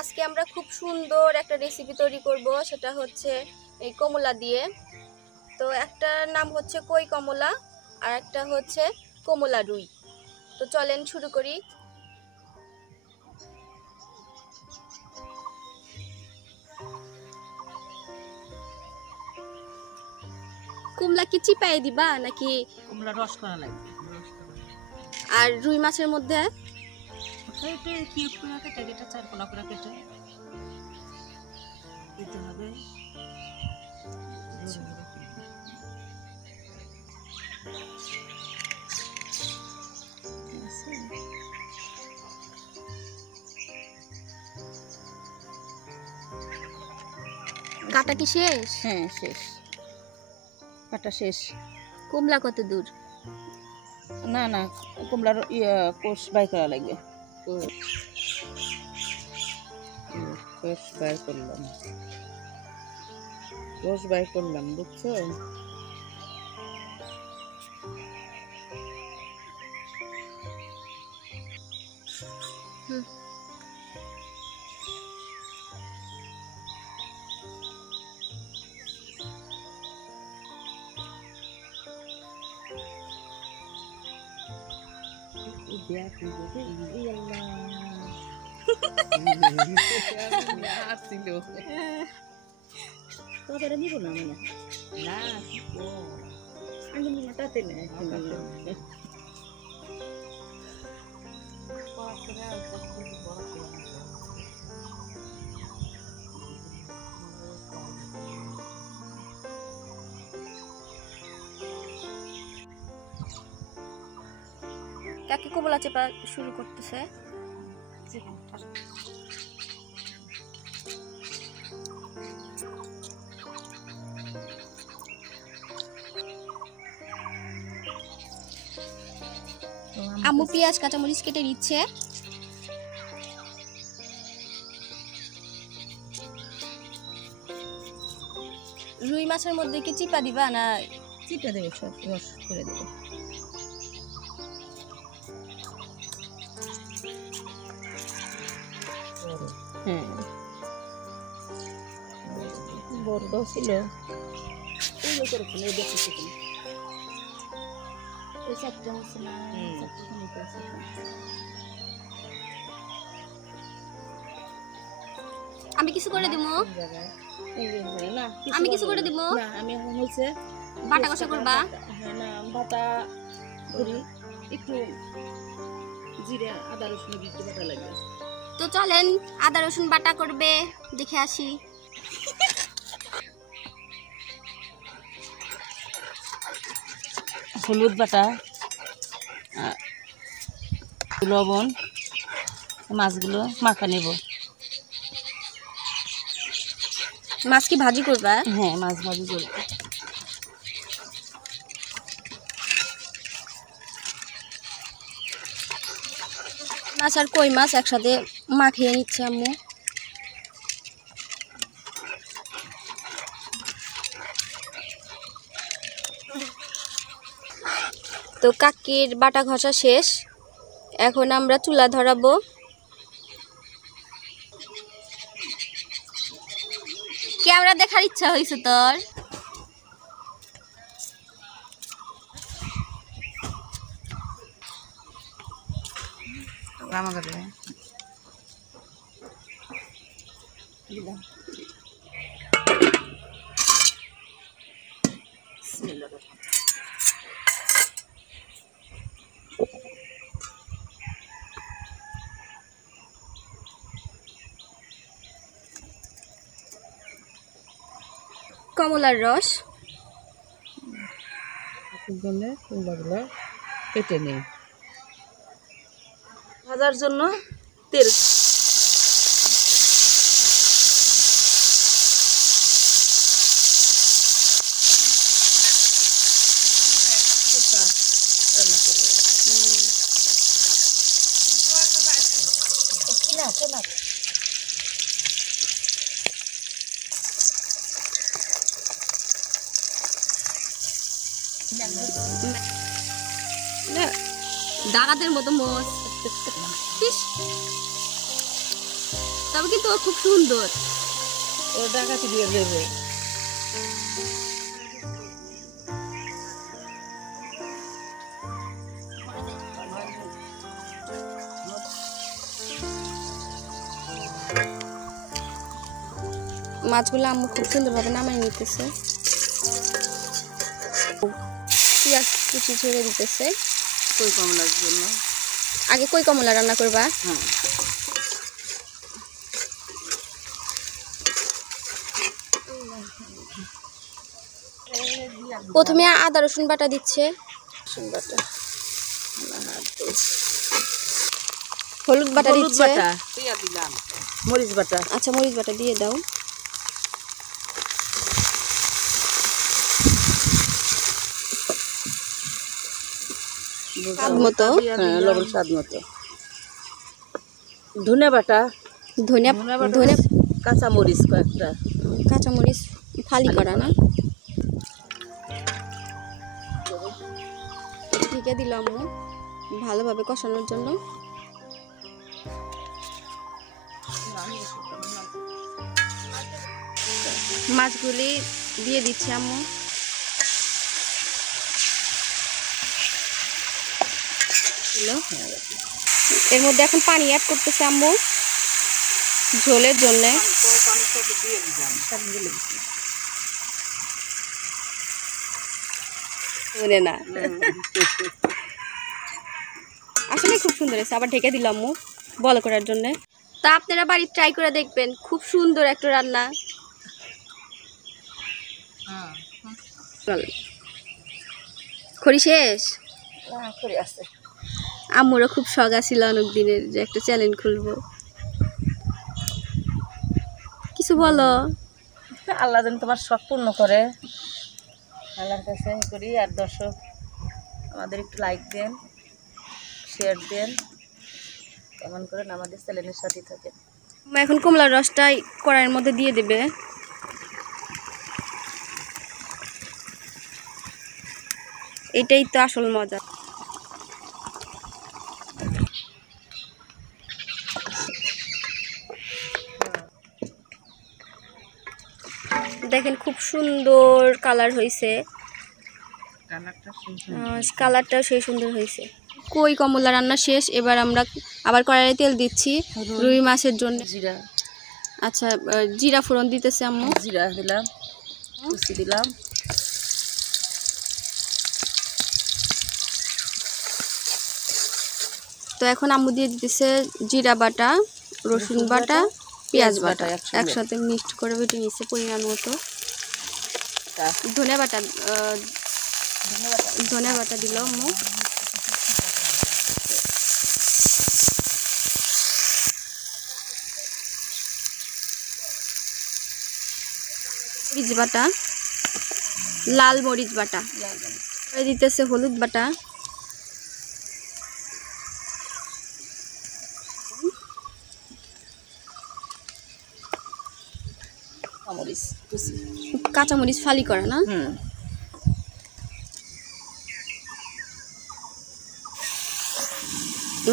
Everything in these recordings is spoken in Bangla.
আজকে আমরা খুব সুন্দর একটা রেসিপি তৈরি করব, সেটা হচ্ছে এই কমলা দিয়ে। তো একটার নাম হচ্ছে কই কমলা আর একটা হচ্ছে কমলা রুই। তো চলেন শুরু করি। কমলা কি চিপাই দিবা নাকি কমলা রস করা লাগবে? আর রুই মাছের মধ্যে এটা কিউব করে কেটে কেটে চার কোনা করে কেটে দিতে হবে। কাটা কি শেষ? হ্যাঁ শেষ, কাটা শেষ। কমলা কত দূর? না না, কমলার কোষ বাই করা লাগবে। কোষ বাই করলাম, কোষ বাই করলাম, বুঝছো? তবে নিব না মানে না আমি মাটাতে না কাকি কমলা চেপা শুরু করতেছে। আম্মু পেঁয়াজ কাঁচামরিচ কেটে নিচ্ছে। রুই মাছের মধ্যে কি চিপা দিবা না? চিপে দেবে, সব রস করে দেবে। হ্যাঁ বড় ছিল আমি কিছু করে দিব, আমি কিছু করে দিব। আমি এখন হচ্ছে বাটা কষা করবা? হ্যাঁ না, বাটা করি একটু, জিরে আদা রসুন একটু বাটা লাগবে। তো চলেন আদা রসুন বাটা করবে, দেখে আসি। হলুদ বাটা, লবণ, মাছগুলো মাখা নেব। মাছ কি ভাজি করবা? হ্যাঁ মাছ ভাজি করব। মাছ আর কই মাছ একসাথে মাখিয়ে নিচ্ছে আম্মু। তো কাকির বাটা ঘষা শেষ, এখন আমরা চুলা ধরাবো। ক্যামেরা দেখার ইচ্ছা হয়েছে তোর? কমলার রস কমলাগুলো কেটে নেই। ভাজার জন্য তেল, ডাকাতের মতো মোষ। তো তবে কিন্তু ও খুব সুন্দর। ও ডাকাতি দিয়ে দেবে। মাছগুলো আম্মু খুব সুন্দরভাবে নামাই নিতেছে, পেঁয়াজ কুচি ছেড়ে দিতেছে কই কমলার জন্য। আগে কই কমলা রান্না করবা? হ্যাঁ। প্রথমে আদা রসুন বাটা দিচ্ছে, রসুন বাটা, হলুদ বাটা হলুদ দিচ্ছে, বাটা দিলাম, মরিচ বাটা। আচ্ছা মরিচ বাটা দিয়ে দাও। স্বাদ মতো, হ্যাঁ লবণ স্বাদ মতো। ধনে বাটা, ধনিয়া ধনিয়া কাঁচা মরিচ কয়েকটা, কাঁচা মরিচ ফালি করা না, ঢেকে দিলাম ভালোভাবে কষানোর জন্য। মাছগুলি দিয়ে দিচ্ছি আম্মু। এর মধ্যে এখন পানি অ্যাড করতেছে আম্মু ঝোলের জন্য। না আসলে খুব সুন্দর হয়েছে, আবার ঢেকে দিলাম আম্মু বল করার জন্য। তা আপনারা বাড়ি ট্রাই করে দেখবেন, খুব সুন্দর একটা রান্না। খড়ি শেষ, আম্মুরও খুব শখ আছিল অনেক দিনের যে একটা চ্যানেল খুলবো। কিছু বলো। আল্লাহ যেন তোমার শখ পূর্ণ করে, আল্লাহর কাছে করি। আর দর্শক আমাদের একটু লাইক দেন, শেয়ার দেন, কেমন করেন আমাদের চ্যানেলের সাথে থাকেন। এখন কমলার রসটাই কড়াইয়ের মধ্যে দিয়ে দেবে। এটাই তো আসল মজা। দেখেন খুব সুন্দর কালার হয়েছে, কালারটাও সেই সুন্দর হয়েছে। কই কমলা রান্না শেষ, এবার আমরা আবার কড়াইয়ে তেল দিচ্ছি রুই মাছের জন্য। জিরা, আচ্ছা জিরা ফোড়ন দিতেছে আম্মু। জিরা দিলাম, কুচি দিলাম, তো এখন আম্মু দিয়ে দিতেছে জিরা বাটা, রসুন বাটা, পেঁয়াজ বাটা একসাথে মিক্সড করে বেটে নিচ্ছে পরিমাণ মতো। ধনে বাটা দিল আম্মু। মরিচ বাটা, লাল মরিচ বাটা দিতেছে, হলুদ বাটা, কাঁচা মরিচ ফালি করা না।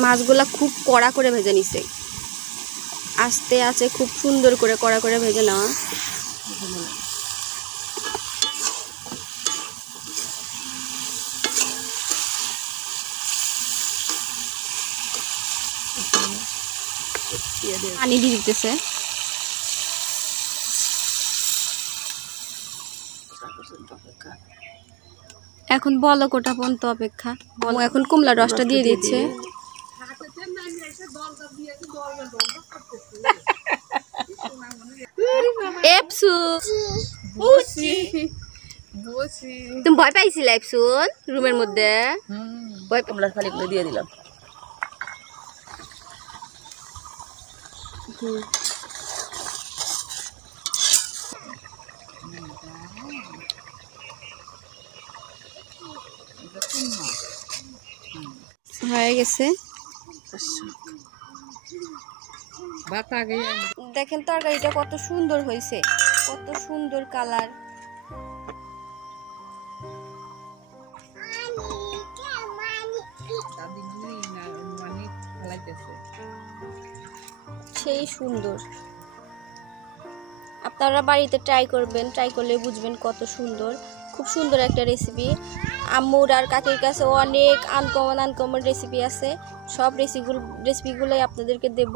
মাছগুলা খুব কড়া করে ভেজে নিছে, আস্তে আছে খুব সুন্দর করে কড়া করে ভেজে নেওয়া। পানি দিয়ে দিতেছে। এখন বলো কোটা পর্যন্ত অপেক্ষা। এখন কমলার রসটা দিয়ে দিচ্ছে। তুমি ভয় পাইছিলে এপসুন রুমের মধ্যে? ভয় কমলার খালি করে দিয়ে দিলাম। হয়ে গেছে। দেখেন তরকারিটা কত সুন্দর হয়েছে, কত সুন্দর কালার। সেই সুন্দর। আপনারা বাড়িতে ট্রাই করবেন, ট্রাই করলে বুঝবেন কত সুন্দর। খুব সুন্দর একটা রেসিপি। আম্মুর আর কাকির কাছে অনেক আনকমন রেসিপি আছে। সব রেসিপিগুলোই আপনাদেরকে দেব,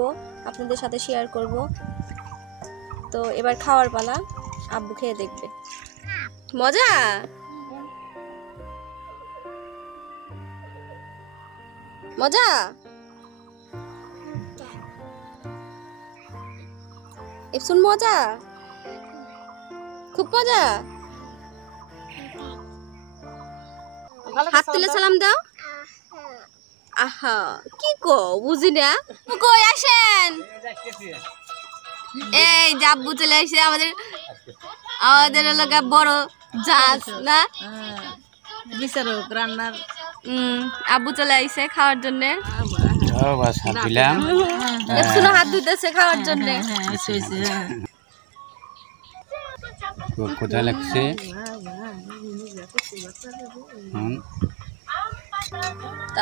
আপনাদের সাথে শেয়ার করব। তো এবার খাওয়ার পালা, আব্বু খেয়ে দেখবে। মজা? মজা? এপসুন মজা? খুব মজা। হাত তুলে সালাম দাও। আহা কি কো বুঝি না। কই আসেন, এই জাব্বু চলে আসে আমাদের এলাকা বড় জাজ না বিচারক রান্নার। আব্বু চলে আইছে খাওয়ার জন্য। হাত ধুইতেছে খাওয়ার জন্য। কোথায় লাগছে?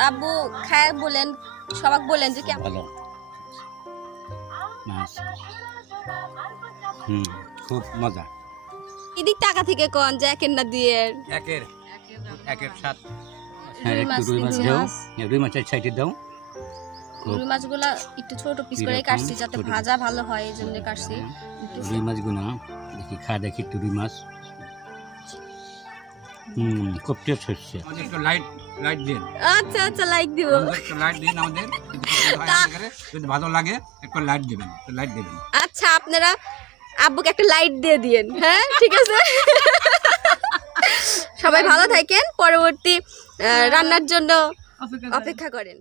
আব্বু খায় বলেন, সবাক বলেন যে কেমন। ভালো, খুব মজা। এদিক টাকা থেকে কোন যে একের না দিয়ে একের সাথ। রুই মাছ দাও, রুই মাছের সাইডে দাও। রুই মাছগুলা একটু ছোট পিস করে কাটছি যাতে ভাজা ভালো হয়, এই জন্য কাটছি। রুই মাছগুলো দেখি দেখি একটু রুই মাছ। খুব টেস্ট হচ্ছে। একটু লাইট দিন। আচ্ছা আচ্ছা, লাইক দিব। একটু লাইট দিন আমাদের, যদি ভালো লাগে একটু লাইট দিবেন, একটু লাইট দিবেন। আচ্ছা, আপনারা আব্বুকে একটা লাইট দিয়ে দিয়েন। হ্যাঁ ঠিক আছে। সবাই ভালো থাকেন, পরবর্তী রান্নার জন্য অপেক্ষা করেন।